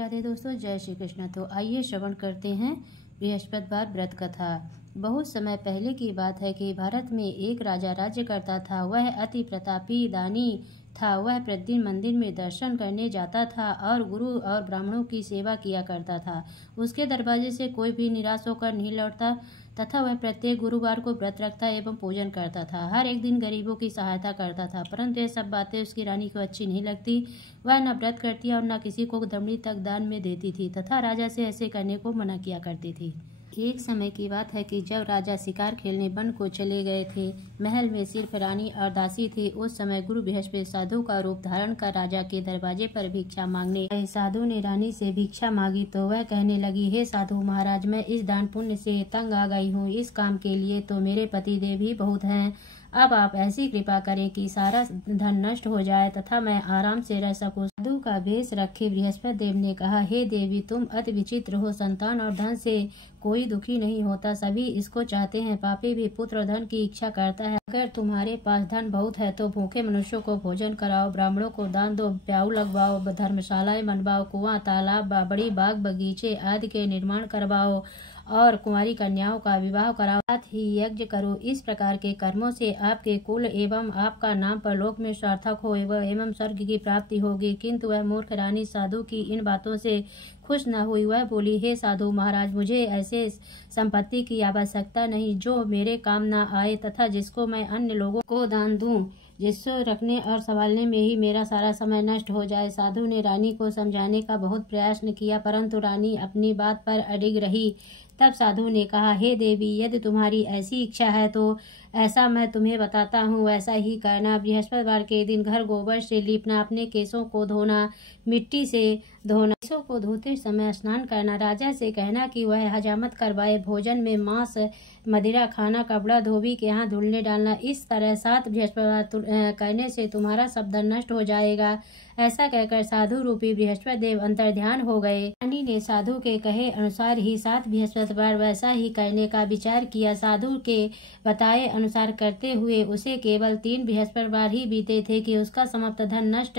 राधे दोस्तों, जय श्री कृष्ण। तो आइए श्रवण करते हैं बृहस्पतिवार व्रत कथा। बहुत समय पहले की बात है कि भारत में एक राजा राज्य करता था। वह अति प्रतापी दानी था। वह प्रतिदिन मंदिर में दर्शन करने जाता था और गुरु और ब्राह्मणों की सेवा किया करता था। उसके दरवाजे से कोई भी निराश होकर नहीं लौटता तथा वह प्रत्येक गुरुवार को व्रत रखता एवं पूजन करता था। हर एक दिन गरीबों की सहायता करता था, परंतु ये सब बातें उसकी रानी को अच्छी नहीं लगती। वह न व्रत करती और न किसी को दमड़ी तक दान में देती थी तथा राजा से ऐसे करने को मना किया करती थी। एक समय की बात है कि जब राजा शिकार खेलने वन को चले गए थे, महल में सिर्फ रानी और दासी थी। उस समय गुरु बृहस्पति साधु का रूप धारण कर राजा के दरवाजे पर भिक्षा मांगने गए। साधु ने रानी से भिक्षा मांगी तो वह कहने लगी, हे साधु महाराज, मैं इस दान पुण्य से तंग आ गई हूँ। इस काम के लिए तो मेरे पति देव ही बहुत हैं। अब आप ऐसी कृपा करें कि सारा धन नष्ट हो जाए तथा मैं आराम से रह सकूं। साधु का भेष रखे बृहस्पति देव ने कहा, हे देवी, तुम अति विचित्र हो। संतान और धन से कोई दुखी नहीं होता, सभी इसको चाहते हैं। पापी भी पुत्र और धन की इच्छा करता है। अगर तुम्हारे पास धन बहुत है तो भूखे मनुष्यों को भोजन कराओ, ब्राह्मणों को दान दो, प्याऊ लगवाओ, धर्मशालाएं बनवाओ, कुआं, तालाब, बड़ी बाग बगीचे आदि के निर्माण करवाओ और कुंवारी कन्याओं का विवाह कराओ, साथ ही यज्ञ करो। इस प्रकार के कर्मों से आपके कुल एवं आपका नाम परलोक में सार्थक हो एवं स्वर्ग की प्राप्ति होगी। किंतु वह मूर्ख रानी साधु की इन बातों से खुश न हुई। वह बोली, हे साधु महाराज, मुझे ऐसे संपत्ति की आवश्यकता नहीं जो मेरे काम न आए तथा जिसको मैं अन्य लोगों को दान दूं, जिसको रखने और संभालने में ही मेरा सारा समय नष्ट हो जाए। साधु ने रानी को समझाने का बहुत प्रयास किया, परंतु रानी अपनी बात पर अडिग रही। तब साधु ने कहा, हे देवी, यदि तुम्हारी ऐसी इच्छा है तो ऐसा मैं तुम्हें बताता हूँ, वैसा ही करना। बृहस्पतिवार के दिन घर गोबर से लीपना, अपने केसों को धोना, मिट्टी से धोना, केसों को धोते समय स्नान करना, राजा से कहना कि वह हजामत करवाए, भोजन में मांस मदिरा खाना, कपड़ा धोबी के यहाँ धुलने डालना। इस तरह 7 बृहस्पतिवार करने से तुम्हारा सब धन नष्ट हो जाएगा। ऐसा कहकर साधु रूपी बृहस्पति देव अंतर्ध्यान हो गए। रानी ने साधु के कहे अनुसार ही 7 बृहस्पतिवार वैसा ही करने का विचार किया। साधु के बताए अनुसार करते हुए उसे केवल 3 बृहस्पतिवार ही बीते थे कि उसका समस्त धन नष्ट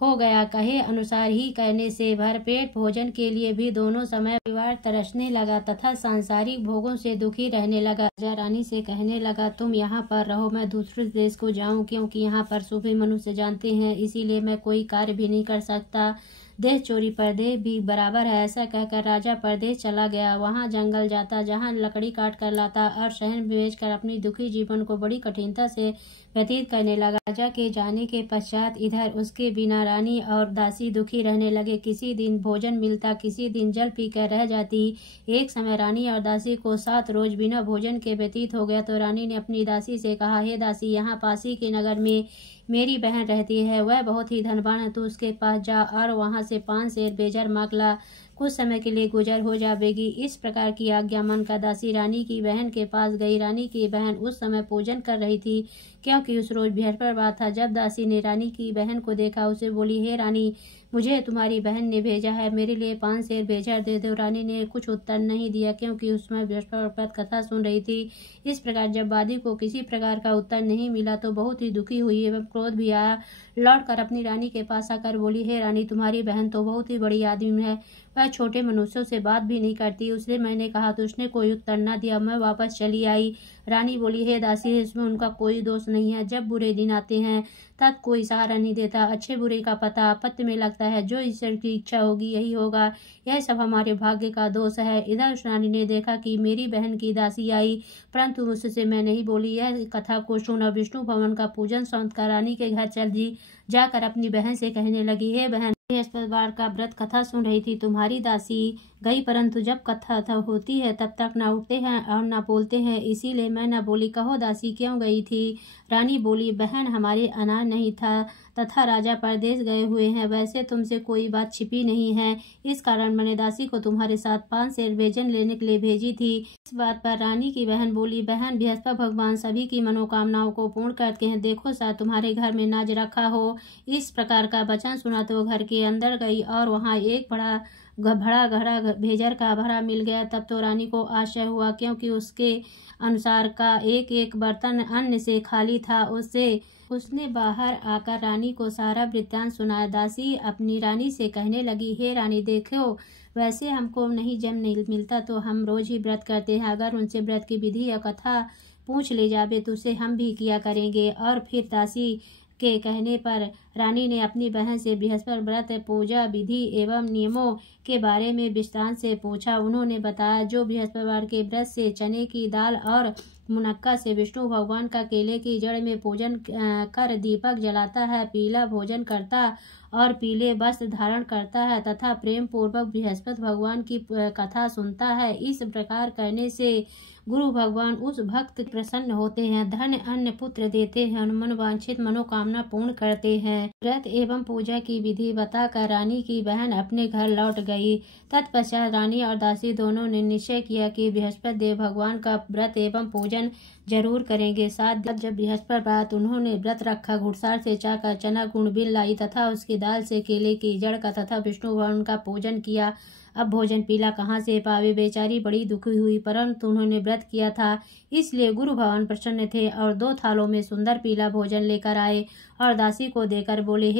हो गया। कहे अनुसार ही करने से भरपेट भोजन के लिए भी दोनों समय परिवार तरसने लगा तथा सांसारिक भोगों से दुखी रहने लगा। राजा रानी से कहने लगा, तुम यहाँ पर रहो, मैं दूसरे देश को जाऊं, क्योंकि यहाँ पर सभी मनुष्य जानते हैं, इसीलिए मैं कोई कार्य भी नहीं कर सकता। देश चोरी परदेश भी बराबर है। ऐसा कहकर राजा परदेश चला गया। वहाँ जंगल जाता, जहाँ लकड़ी काट कर लाता और शहर में बेचकर अपनी दुखी जीवन को बड़ी कठिनता से व्यतीत करने लगा। राजा के जाने के पश्चात इधर उसके बिना रानी और दासी दुखी रहने लगे। किसी दिन भोजन मिलता, किसी दिन जल पीकर रह जाती। एक समय रानी और दासी को 7 रोज बिना भोजन के व्यतीत हो गया तो रानी ने अपनी दासी से कहा, हे दासी, यहाँ पासी के नगर में मेरी बहन रहती है, वह बहुत ही धनवान है। तू उसके पास जा और वहां से 5 सेर बेजर मांग ला, कुछ समय के लिए गुजर हो जाएगी। इस प्रकार की आज्ञा मानकर दासी रानी की बहन के पास गई। रानी की बहन उस समय पूजन कर रही थी, क्योंकि उस रोज बृहस्पतिवार था। जब दासी ने रानी की बहन को देखा, उसे बोली, हे रानी, मुझे तुम्हारी बहन ने भेजा है, मेरे लिए 5 सेर बेजर दे दो। रानी ने कुछ उत्तर नहीं दिया, क्योंकि उसमें बृहस्पतिवार कथा सुन रही थी। इस प्रकार जब वादी को किसी प्रकार का उत्तर नहीं मिला तो बहुत ही दुखी हुई एवं क्रोध भी आया। लौट कर अपनी रानी के पास आकर बोली, हे रानी, तुम्हारी बहन तो बहुत ही बड़ी आदमी है, वह छोटे मनुष्यों से बात भी नहीं करती। उससे मैंने कहा तो उसने कोई उत्तर न दिया, मैं वापस चली आई। रानी बोली, हे दासी, इसमें उनका कोई दोष नहीं है। जब बुरे दिन आते हैं तब कोई सहारा नहीं देता, अच्छे बुरे का पता आपत्ति में लगता है। जो ईश्वर की इच्छा होगी यही होगा, यह सब हमारे भाग्य का दोष है। इधर उस रानी ने देखा कि मेरी बहन की दासी आई, परंतु उससे मैं नहीं बोली। यह कथा को सुन और विष्णु भवन का पूजन संत का रानी के घर चल दी। जाकर अपनी बहन से कहने लगी, हे बहन, बृहस्पतिवार का व्रत कथा सुन रही थी, तुम्हारी दासी गई, परंतु जब कथा होती है तब तक न उठते हैं और न बोलते हैं, इसीलिए मैं न बोली। कहो दासी, क्यों गई थी? रानी बोली, बहन, हमारे अनाज नहीं था तथा राजा परदेश गए हुए हैं। वैसे तुमसे कोई बात छिपी नहीं है, इस कारण मैंने दासी को तुम्हारे साथ 5 सेर बेजन लेने के लिए भेजी थी। इस बात पर रानी की बहन बोली, बहन, बृहस्पति भगवान सभी की मनोकामनाओं को पूर्ण करते हैं, देखो शायद तुम्हारे घर में नाज रखा हो। इस प्रकार का वचन सुना तो घर के अंदर गई और वहाँ एक बड़ा घड़ा भेजर का भरा मिल गया। तब तो रानी को आश्चर्य हुआ, क्योंकि उसके अनुसार का एक एक बर्तन अन्न से खाली था। उससे उसने बाहर आकर रानी को सारा वृत्तांत सुनाया। दासी अपनी रानी से कहने लगी, हे रानी, देखो वैसे हमको नहीं जन्म नहीं मिलता तो हम रोज ही व्रत करते हैं। अगर उनसे व्रत की विधि या कथा पूछ ले जावे तो उसे हम भी किया करेंगे। और फिर दासी के कहने पर रानी ने अपनी बहन से बृहस्पति व्रत पूजा विधि एवं नियमों के बारे में विस्तार से पूछा। उन्होंने बताया, जो बृहस्पतिवार के व्रत से चने की दाल और मुनक्का से विष्णु भगवान का केले की जड़ में पूजन कर दीपक जलाता है, पीला भोजन करता और पीले वस्त्र धारण करता है तथा प्रेम पूर्वक बृहस्पति भगवान की कथा सुनता है, इस प्रकार करने से गुरु भगवान उस भक्त प्रसन्न होते हैं, धन अन्न पुत्र देते हैं, मनोवांछित मनोकामना पूर्ण करते हैं। व्रत एवं पूजा की विधि बताकर रानी की बहन अपने घर लौट गई। तत्पश्चात रानी और दासी दोनों ने निश्चय किया कि बृहस्पति देव भगवान का व्रत एवं पूजन जरूर करेंगे। साथ जब बृहस्पति रात उन्होंने व्रत रखा, घुड़सार से चाकर चना गुण बिल लाई तथा उसकी दाल से केले की जड़ का तथा विष्णु भगवान का पूजन किया। अब भोजन पीला कहाँ से पावे, बेचारी बड़ी दुखी हुई, परंतु उन्होंने व्रत किया था इसलिए गुरु भगवान प्रसन्न थे और 2 थालों में सुंदर पीला भोजन लेकर आए और दासी को देकर बोले,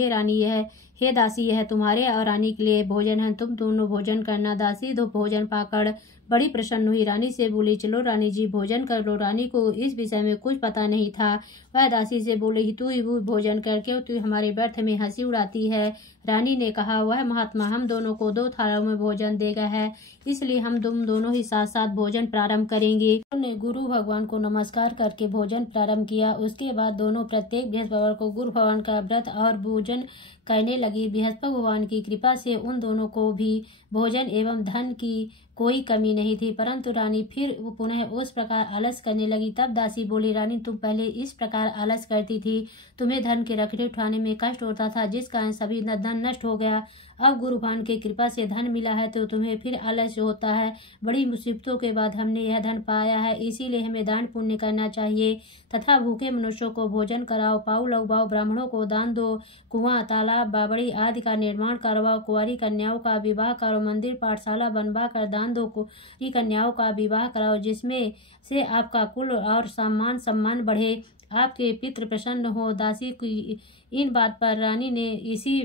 हे दासी, यह तुम्हारे और रानी के लिए भोजन है, तुम दोनों भोजन करना। दासी दो भोजन पाकर बड़ी प्रसन्न हुई, रानी से बोली, चलो रानी जी भोजन कर लो। रानी को इस विषय में कुछ पता नहीं था। वह दासी से बोली, तू ही भोजन करके तू हमारे व्यर्थ में हंसी उड़ाती है। रानी ने कहा, वह महात्मा हम दोनों को 2 थालों में भोजन देगा है, इसलिए हम तुम दोनों ही साथ साथ भोजन प्रारंभ करेंगे। उन्होंने गुरु भगवान को नमस्कार करके भोजन प्रारंभ किया। उसके बाद दोनों प्रत्येक बृहस्पतिवार को गुरु भगवान का व्रत और भोजन करने लगी। बृहस्पति भगवान की कृपा से उन दोनों को भी भोजन एवं धन की कोई कमी नहीं थी, परंतु रानी फिर पुनः उस प्रकार आलस करने लगी। तब दासी बोली, रानी तुम पहले इस प्रकार आलस करती थी, तुम्हें धन के रखने उठाने में कष्ट होता था, जिस कारण सभी धन नष्ट हो गया। अब गुरु भगवान की कृपा से धन मिला है तो तुम्हें फिर आलस्य होता है। बड़ी मुसीबतों के बाद हमने यह धन पाया है, इसीलिए हमें दान पुण्य करना चाहिए तथा भूखे मनुष्यों को भोजन कराओ, पाऊ लगवाओ, ब्राह्मणों को दान दो, कुआं तालाब बावड़ी आदि का निर्माण करवाओ, कुंवारी कन्याओं का विवाह करो, मंदिर पाठशाला बनवा कर दान दो, कुंवारी कन्याओं का विवाह कराओ, जिसमें से आपका कुल और सम्मान बढ़े, आपके पितृ प्रसन्न हो। दासी की इन बात पर रानी ने इसी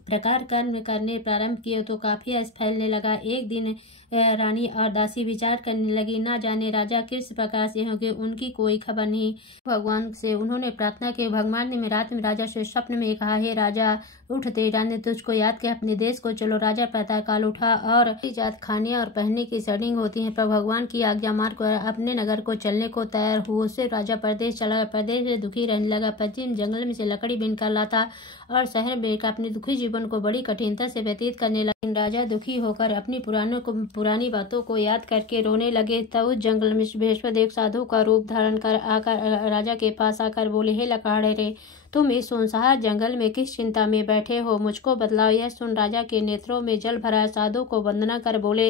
प्रकार कर्म करने प्रारंभ किए तो काफी ऐसा फैलने लगा। एक दिन रानी और दासी विचार करने लगी, ना जाने राजा किस प्रकार से होंगे, उनकी कोई खबर नहीं। भगवान से उन्होंने प्रार्थना की। भगवान ने रात में राजा से स्वप्न में कहा, हे राजा, उठते रानी तुझको याद के अपने देश को चलो। राजा प्रातः काल उठा और जात खाने और पहनने की शर्टिंग होती है, पर भगवान की आज्ञा मानकर अपने नगर को चलने को तैयार हुआ। उससे राजा प्रदेश चला, प्रदेश में दुखी रहने लगा। पश्चिम जंगल में से लकड़ी बिनकर लाता और शहर में अपने दुखी जीवन को बड़ी कठिनता से व्यतीत करने लगा। राजा दुखी होकर अपनी पुरानी बातों को याद करके रोने लगे। तब उस जंगल में बृहस्पति एक साधु का रूप धारण कर आकर राजा के पास आकर बोले, हे लकाड़े रे, तुम इस सुनसान जंगल में किस चिंता में बैठे हो, मुझको बतलाओ। यह सुन राजा के नेत्रों में जल भरा। साधु को वंदना कर बोले,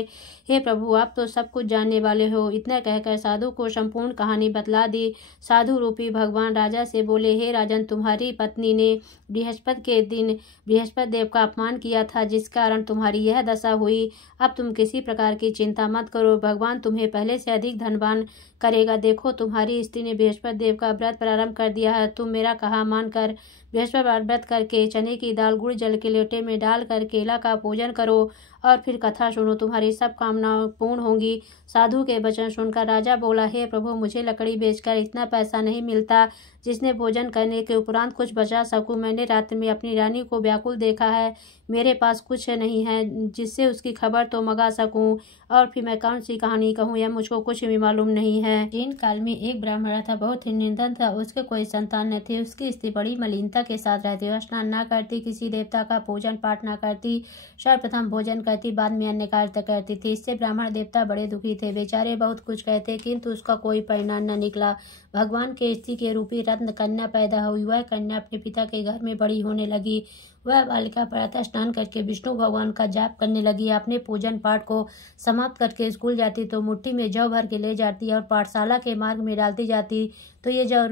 हे प्रभु, आप तो सब कुछ जानने वाले हो। इतना कहकर साधु को संपूर्ण कहानी बतला दी। साधु रूपी भगवान राजा से बोले, हे राजन, तुम्हारी पत्नी ने बृहस्पति के दिन बृहस्पति देव का अपमान किया था, जिस कारण तुम्हारी यह दशा हुई। अब तुम किसी प्रकार की चिंता मत करो, भगवान तुम्हें पहले से अधिक धनवान करेगा। देखो, तुम्हारी स्त्री ने बृहस्पति देव का व्रत प्रारंभ कर दिया है। तुम मेरा कहा मानकर बृहस्पतिवार व्रत करके चने की दाल गुड़ जल के लोटे में डालकर केला का पूजन करो और फिर कथा सुनो, तुम्हारी सब कामनाएं पूर्ण होंगी। साधु के वचन सुनकर राजा बोला, हे प्रभु, मुझे लकड़ी बेचकर इतना पैसा नहीं मिलता जिसने भोजन करने के उपरांत कुछ बचा सकूं। मैंने रात में अपनी रानी को व्याकुल देखा है, मेरे पास कुछ नहीं है जिससे उसकी खबर तो मंगा सकूं, और फिर मैं कौन सी कहानी कहूँ, यह मुझको कुछ भी मालूम नहीं है। जीन काल में एक ब्राह्मण था, बहुत ही निर्धन था, उसके कोई संतान न थे। उसकी स्त्री बड़ी मलिनता के साथ रहती, वह स्नान न करती, किसी देवता का पूजन पाठ न करती, सर्वप्रथम भोजन करती, बाद में अन्य कार्य करती थी। इससे ब्राह्मण देवता बड़े दुखी थे, बेचारे बहुत कुछ कहते किंतु उसका कोई परिणाम न निकला। भगवान के स्त्री के रूपी रत्न कन्या पैदा हुई। वह कन्या अपने पिता के घर में बड़ी होने लगी। वह बालिका प्रातः स्नान करके विष्णु भगवान का जाप करने लगी। अपने पूजन पाठ को समाप्त करके स्कूल जाती तो मुट्ठी में जौ भर के ले जाती और पाठशाला के मार्ग में डालती जाती तो ये जौ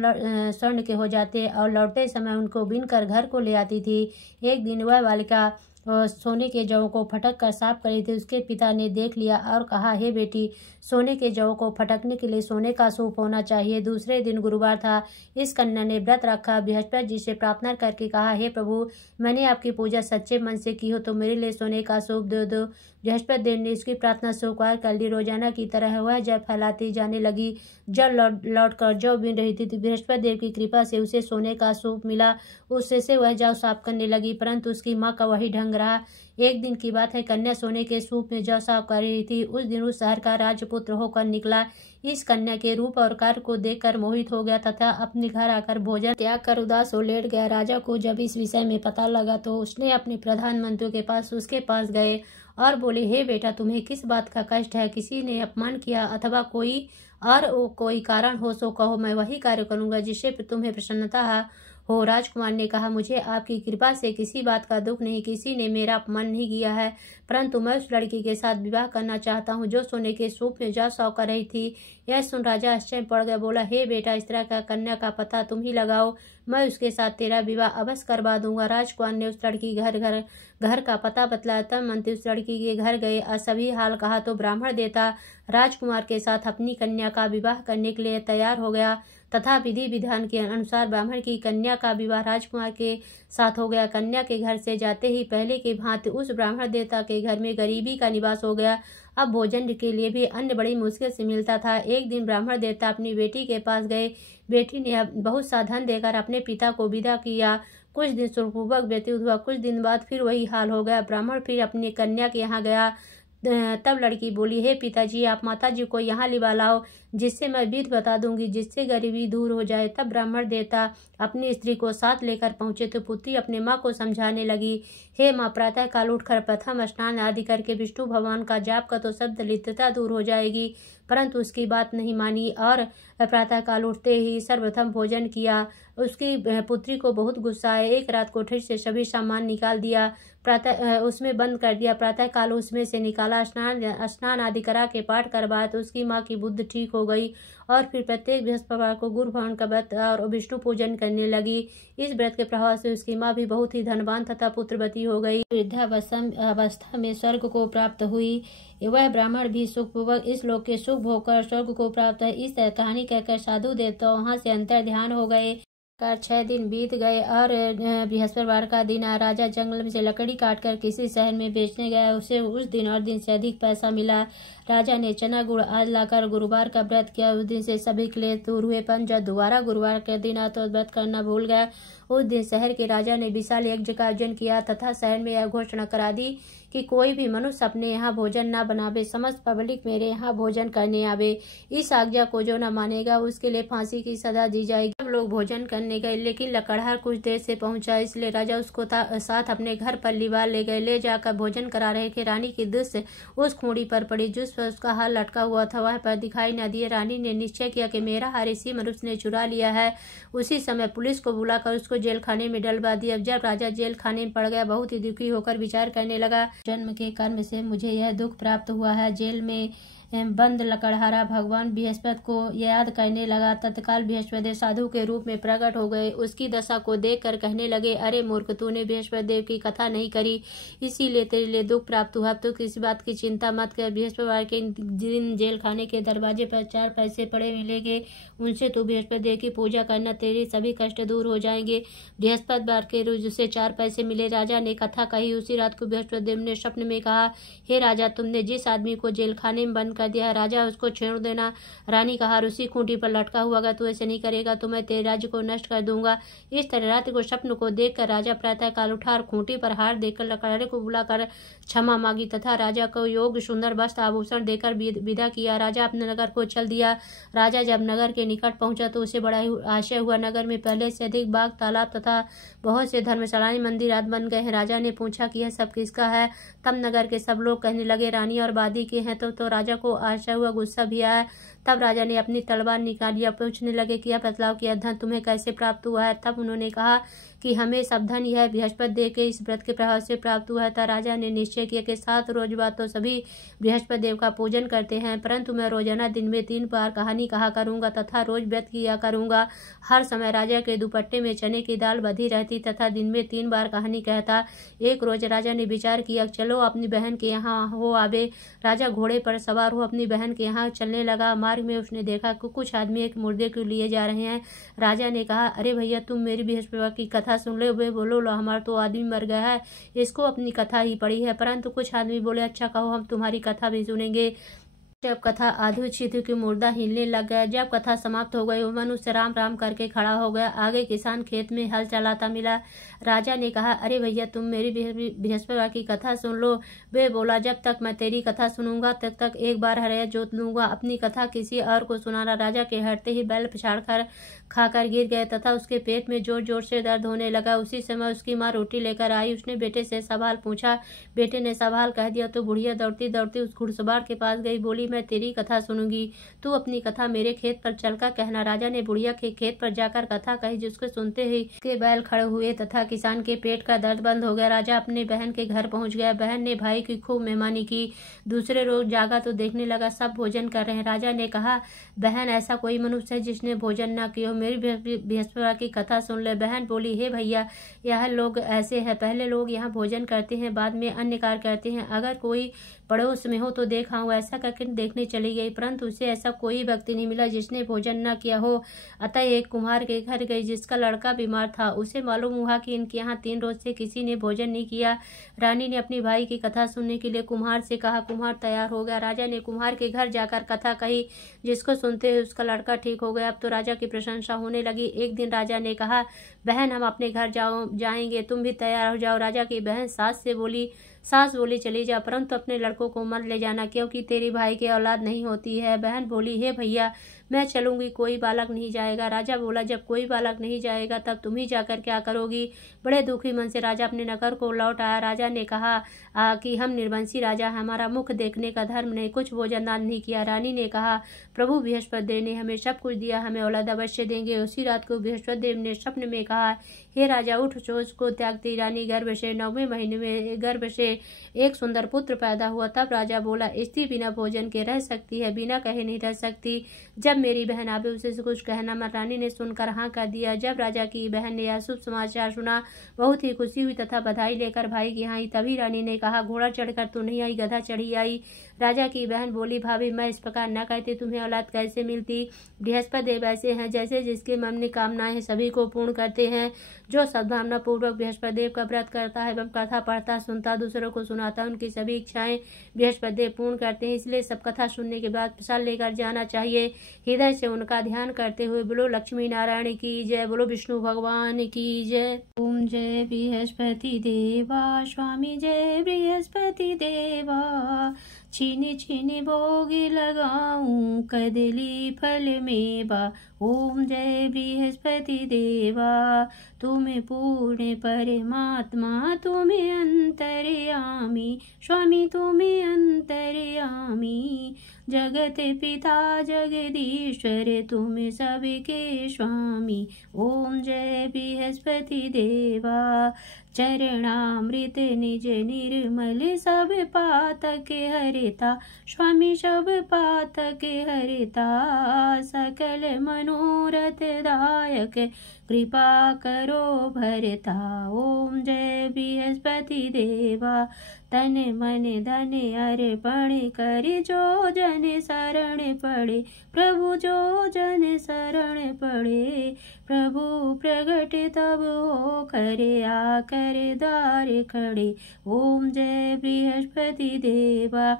स्वर्ण के हो जाते और लौटते समय उनको बीन कर घर को ले आती थी। एक दिन वह बालिका सोने के जौ को फटक कर साफ करी थी। उसके पिता ने देख लिया और कहा, हे बेटी, सोने के जौ को फटकने के लिए सोने का सूप होना चाहिए। दूसरे दिन गुरुवार था। इस कन्या ने व्रत रखा। बृहस्पति जी से प्रार्थना करके कहा, हे प्रभु, मैंने आपकी पूजा सच्चे मन से की हो तो मेरे लिए सोने का सूप दे दो। बृहस्पति देव ने उसकी प्रार्थना स्वीकार कर ली। रोजाना की तरह वह जल फैलाती जाने लगी। जल लौट कर जौ बीन रही थी। बृहस्पति देव की कृपा से उसे सोने का सूप मिला। उससे से वह जौ साफ करने लगी, परंतु उसकी माँ का वही ढंग रहा। एक दिन की बात है, कन्या सोने के सूप में जौ साफ कर रही थी। उस दिन उस शहर का राजपुत्र होकर निकला। इस कन्या के रूप और कार्य को देखकर मोहित हो गया तथा अपने घर आकर भोजन त्याग कर उदास हो लेट गया। राजा को जब इस विषय में पता लगा तो उसने अपने प्रधानमंत्री के पास उसके पास गए और बोले, हे बेटा, तुम्हें किस बात का कष्ट है? किसी ने अपमान किया अथवा कोई कारण हो सो कहो, मैं वही कार्य करूंगा जिससे तुम्हें प्रसन्नता हो। राजकुमार ने कहा, मुझे आपकी कृपा से किसी बात का दुख नहीं, किसी ने मेरा अपमान नहीं किया है, परंतु मैं उस लड़की के साथ विवाह करना चाहता हूँ जो सोने के सूप में जौ साफ कर रही थी। यह सुन राजा आश्चर्य पड़ गया। बोला, हे बेटा, इस तरह का कन्या का पता तुम ही लगाओ, मैं उसके साथ तेरा विवाह अवश्य करवा दूंगा। राजकुमार ने उस लड़की घर का पता बतलाया। तब मंत्री उस लड़की के घर गए और सभी हाल कहा तो ब्राह्मण देवता राजकुमार के साथ अपनी कन्या का विवाह करने के लिए तैयार हो गया तथा विधि विधान के अनुसार ब्राह्मण की कन्या का विवाह राजकुमार के साथ हो गया। कन्या के घर से जाते ही पहले की भांति उस ब्राह्मण देवता के घर में गरीबी का निवास हो गया। अब भोजन के लिए भी अन्न बड़ी मुश्किल से मिलता था। एक दिन ब्राह्मण देवता अपनी बेटी के पास गए। बेटी ने बहुत सा धन देकर अपने पिता को विदा किया। कुछ दिन सुखपूर्वक व्यतीत हुआ। कुछ दिन बाद फिर वही हाल हो गया। ब्राह्मण फिर अपनी कन्या के यहाँ गया। तब लड़की बोली, हे पिताजी, आप माताजी को यहाँ लिवा लाओ, जिससे मैं विधि बता दूंगी, जिससे गरीबी दूर हो जाए। तब ब्राह्मण देवता अपनी स्त्री को साथ लेकर पहुंचे तो पुत्री अपने माँ को समझाने लगी, हे माँ, प्रातः काल उठकर प्रथम स्नान आदि करके विष्णु भगवान का जाप कर तो सब दरिद्रता दूर हो जाएगी। परंतु उसकी बात नहीं मानी और प्रातः काल उठते ही सर्वप्रथम भोजन किया। उसकी पुत्री को बहुत गुस्सा आया। एक रात कोठरी से सभी सामान निकाल दिया, प्रातः उसमें बंद कर दिया। प्रातः काल उसमें से निकाला, स्नान आदि करा के पाठ करवाया तो उसकी माँ की बुद्धि ठीक हो गई और फिर प्रत्येक बृहस्पतिवार को गुरु भवन का व्रत और विष्णु पूजन करने लगी। इस व्रत के प्रभाव से उसकी माँ भी बहुत ही धनवान तथा पुत्रवती हो गई। वृद्धावस्था में स्वर्ग को प्राप्त हुई। वह ब्राह्मण भी सुखपूर्वक इस लोक के सुख भोगकर स्वर्ग को प्राप्त है। इस कहानी कहकर साधु देवता वहां से अंतर ध्यान हो गए। 6 दिन बीत गए और बृहस्पतिवार का दिन आया। राजा जंगल से लकड़ी काटकर किसी शहर में बेचने गया। उसे उस दिन और दिन से अधिक पैसा मिला। राजा ने चना गुड़ आज लाकर गुरुवार का व्रत किया। उस दिन से सभी क्लेश दूर हुए, पर जब दोबारा गुरुवार के दिन आया तो व्रत करना भूल गया। उस दिन शहर के राजा ने विशाल यज्ञ का आयोजन किया तथा शहर में यह घोषणा करा दी कि कोई भी मनुष्य अपने यहाँ भोजन न बनावे, समस्त पब्लिक मेरे यहाँ भोजन करने आवे। इस आज्ञा को जो न मानेगा उसके लिए फांसी की सजा दी जाएगी। सब लोग भोजन करने गए, लेकिन लकड़हार कुछ देर से पहुंचा, इसलिए राजा उसको साथ अपने घर पर लिवा ले गए। ले जाकर भोजन करा रहे थे। रानी की दृष्टि उस खूंटी पर पड़ी जिस पर उसका हार लटका हुआ था। वह पर दिखाई न दिए। रानी ने निश्चय किया कि मेरा हार इसी मनुष्य ने चुरा लिया है। उसी समय पुलिस को बुलाकर उसको जेल खाने में डलवा दिया। जब राजा जेल खाने में पड़ गया, बहुत ही दुखी होकर विचार करने लगा, जन्म के कर्म से मुझे यह दुख प्राप्त हुआ है। जेल में बंद लकड़हारा भगवान बृहस्पति को याद करने लगा। तत्काल बृहस्पति साधु के रूप में प्रकट हो गए। उसकी दशा को देखकर कहने लगे, अरे मूर्ख, तूने बृहस्पति देव की कथा नहीं करी, इसीलिए तेरे लिए दुख प्राप्त हुआ। तो किसी बात की चिंता मत कर। बृहस्पतिवार के दिन जेल खाने के दरवाजे पर 4 पैसे पड़े मिलेंगे, उनसे तू बृहस्पति देव की पूजा करना, तेरे सभी कष्ट दूर हो जाएंगे। बृहस्पतिवार के रोज उसे 4 पैसे मिले। राजा ने कथा कही। उसी रात को बृहस्पति देव ने स्वप्न में कहा, हे राजा, तुमने जिस आदमी को जेल खाने में बंद कर दिया, राजा उसको छेड़ देना। रानी का हार उसी खूंटी पर लटका हुआ है, तू ऐसे नहीं करेगा तो मैं तेरे राज्य को नष्ट कर दूंगा। इस तरह रात को स्वप्न को देखकर राजा प्रातः काल उठा और खूंटी पर हार देकर लकड़हारे को बुलाकर क्षमा मांगी तथा राजा को योग्य सुंदर वस्त्र आभूषण देकर विदा किया। राजा अपने नगर को चल दिया। राजा जब नगर के निकट पहुंचा तो उसे बड़ा आश्चर्य हुआ। नगर में पहले से अधिक बाग, तालाब तथा बहुत से धर्मशालाएं, मंदिर आदि बन गए हैं। राजा ने पूछा कि यह सब किसका है? तब नगर के सब लोग कहने लगे, रानी और वादी के हैं। तो राजा को आशा हुआ, गुस्सा भी आया। तब राजा ने अपनी तलवार निकाली और पूछने लगे कि यह बतलाओ कि यह धन तुम्हें कैसे प्राप्त हुआ है। तब उन्होंने कहा कि हमें सब धन यह बृहस्पति देव के इस व्रत के प्रभाव से प्राप्त हुआ है। तब राजा ने निश्चय किया कि 7 रोज बाद तो सभी बृहस्पति देव का पूजन करते हैं, परंतु मैं रोजाना दिन में 3 बार कहानी कहा करूंगा तथा रोज व्रत किया करूंगा। हर समय राजा के दुपट्टे में चने की दाल बधी रहती तथा दिन में 3 बार कहानी कहता। एक रोज राजा ने विचार किया, चलो अपनी बहन के यहाँ हो आवे। राजा घोड़े पर सवार हो अपनी बहन के यहाँ चलने लगा। मार्ग में उसने देखा कि कुछ आदमी एक मुर्दे को लिए जा रहे हैं। राजा ने कहा, अरे भैया, तुम मेरी बृहस्पति की कथा सुन ले। वे बोलो, लो हमारा तो आदमी मर गया है, इसको अपनी कथा ही पड़ी है। परंतु कुछ आदमी बोले, अच्छा कहो, हम तुम्हारी कथा भी सुनेंगे। जब कथा आधी हुई थी कि मुर्दा हिलने लग गया। जब कथा समाप्त हो गई, मनुष्य राम राम करके खड़ा हो गया। आगे किसान खेत में हल चलाता मिला। राजा ने कहा, अरे भैया, तुम मेरी बृहस्पति की कथा सुन लो। वे बोला, जब तक मैं तेरी कथा सुनूंगा तब तक एक बार हरया जोत लूंगा, अपनी कथा किसी और को सुनाना। राजा के हटते ही बैल पछाड़ कर खाकर गिर गए तथा उसके पेट में जोर जोर से दर्द होने लगा। उसी समय उसकी माँ रोटी लेकर आई। उसने बेटे से सवाल पूछा। बेटे ने सवाल कह दिया तो बुढ़िया दौड़ती दौड़ती उस घुड़सवार के पास गई। बोली, मैं तेरी कथा सुनूंगी, तू अपनी कथा मेरे खेत पर चलकर कहना। राजा ने बुढ़िया के खेत पर जाकर कथा कही, जिसको सुनते ही के बैल खड़े हुए तथा किसान के पेट का दर्द बंद हो गया। राजा अपने बहन के घर पहुंच गया। बहन ने भाई की खूब मेहमानी की। दूसरे रोज जागा तो देखने लगा सब भोजन कर रहे हैं। राजा ने कहा, बहन, ऐसा कोई मनुष्य है जिसने भोजन न किया हो, मेरी बृहस्पति की कथा सुन ले। बहन बोली, हे भैया, यह लोग ऐसे हैं, पहले लोग यहाँ भोजन करते हैं, बाद में अन्य कार्य करते हैं। अगर कोई पड़ोस में हो तो देखा हूँ। ऐसा करके देखने चली गई, परंतु उसे ऐसा कोई व्यक्ति नहीं मिला जिसने भोजन न किया हो। अतः एक कुम्हार के घर गई जिसका लड़का बीमार था। उसे मालूम हुआ कि इनके यहाँ 3 रोज से किसी ने भोजन नहीं किया। रानी ने अपनी भाई की कथा सुनने के लिए कुम्हार से कहा। कुम्हार तैयार हो गया। राजा ने कुम्हार के घर जाकर कथा कही, जिसको सुनते हुए उसका लड़का ठीक हो गया। अब तो राजा की प्रशंसा होने लगी। एक दिन राजा ने कहा, बहन, हम अपने घर जाएंगे, तुम भी तैयार हो जाओ। राजा की बहन सास बोली, चली जा, परंतु अपने लड़कों को मत ले जाना, क्योंकि तेरी भाई की औलाद नहीं होती है। बहन बोली, हे भैया, मैं चलूंगी, कोई बालक नहीं जाएगा। राजा बोला, जब कोई बालक नहीं जाएगा तब तुम ही जाकर क्या करोगी। बड़े दुखी मन से राजा अपने नगर को लौट आया। राजा ने कहा कि हम निर्वंशी राजा, हमारा मुख देखने का धर्म नहीं, कुछ भोजन दान नहीं किया। रानी ने कहा, प्रभु बृहस्पति देव ने हमें सब कुछ दिया, हमें औलाद अवश्य देंगे। उसी रात को बृहस्पति देव ने स्वप्न में कहा, हे राजा, उठ, सोच को त्यागती रानी गर्भ से 9वें महीने में गर्भ से एक सुंदर पुत्र पैदा हुआ। तब राजा बोला, स्त्री बिना भोजन के रह सकती है, बिना कहे नहीं रह सकती। जब मेरी बहन आवे उसे कुछ कहना मत। रानी ने सुनकर हाँ कर दिया। जब राजा की बहन ने यह शुभ समाचार सुना, बहुत ही खुशी हुई तथा बधाई लेकर भाई की यहाँ आई। तभी रानी ने कहा, घोड़ा चढ़कर तू नहीं आई, गधा चढ़ी आई। राजा की बहन बोली, भाभी, मैं इस प्रकार न कहती, तुम्हें औलाद कैसे मिलती। बृहस्पति देव ऐसे हैं जैसे जिसके मन में कामनाएं सभी को पूर्ण करते हैं। जो सद्भावना पूर्वक बृहस्पति देव का व्रत करता है एवं कथा पढ़ता, सुनता, दूसरों को सुनाता, उनकी सभी इच्छाएं बृहस्पति देव पूर्ण करते हैं। इसलिए सब कथा सुनने के बाद प्रसाद लेकर जाना चाहिए। हृदय से उनका ध्यान करते हुए बोलो लक्ष्मी नारायण की जय, बोलो विष्णु भगवान की जय। ओम जय बृहस्पति देवा, स्वामी जय बृहस्पति देवा। छीनी छीनी भोग लगाऊं, कदली फल मेवा। ओम जय बृहस्पति देवा, तुम्हें पूर्ण परमात्मा, तुम्हें अंतर्यामी, स्वामी तुम्हें अंतर्यामी। जगत पिता जगदीश्वर, तुम सबके स्वामी। ओम जय बृहस्पति देवा। चरणामृत निज निर्मल, सब पातक हरिता, स्वामी सब पातक हरिता। सकल मनोरथ दायक, कृपा करो भरता। ओम जय बृहस्पति देवा। तन मन धन अर्पण कर, जो जन शरण पड़े, प्रभु जो जन शरण पड़े। प्रभु प्रगट तब हो करे, आकर द्वार खड़े। ओम जय बृहस्पति देवा।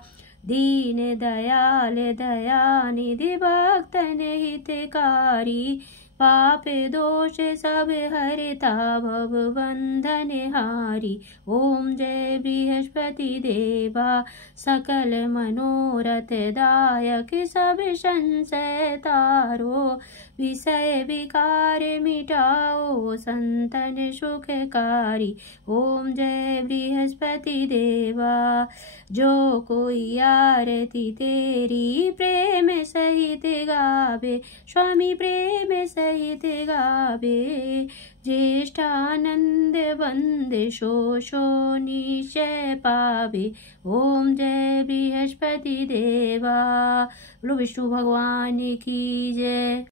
दीन दयाल दयानिधि, भक्तन हितकारी, पाप दोष सब हरता भव बंधन हारी। ओम जय बृहस्पति देवा सकल मनोरथ दायक सब संशय तारो। विषय विकार मिटाओ संतन सुखकारी। ओम जय बृहस्पति देवा जो कोई आरती तेरी प्रेम सहित गावे स्वामी प्रेम सहित गावे। ज्येष्ठानंद वंद शो शो निश्चय पावे। ओम जय बृहस्पति देवा। बोलो विष्णु भगवान की जय।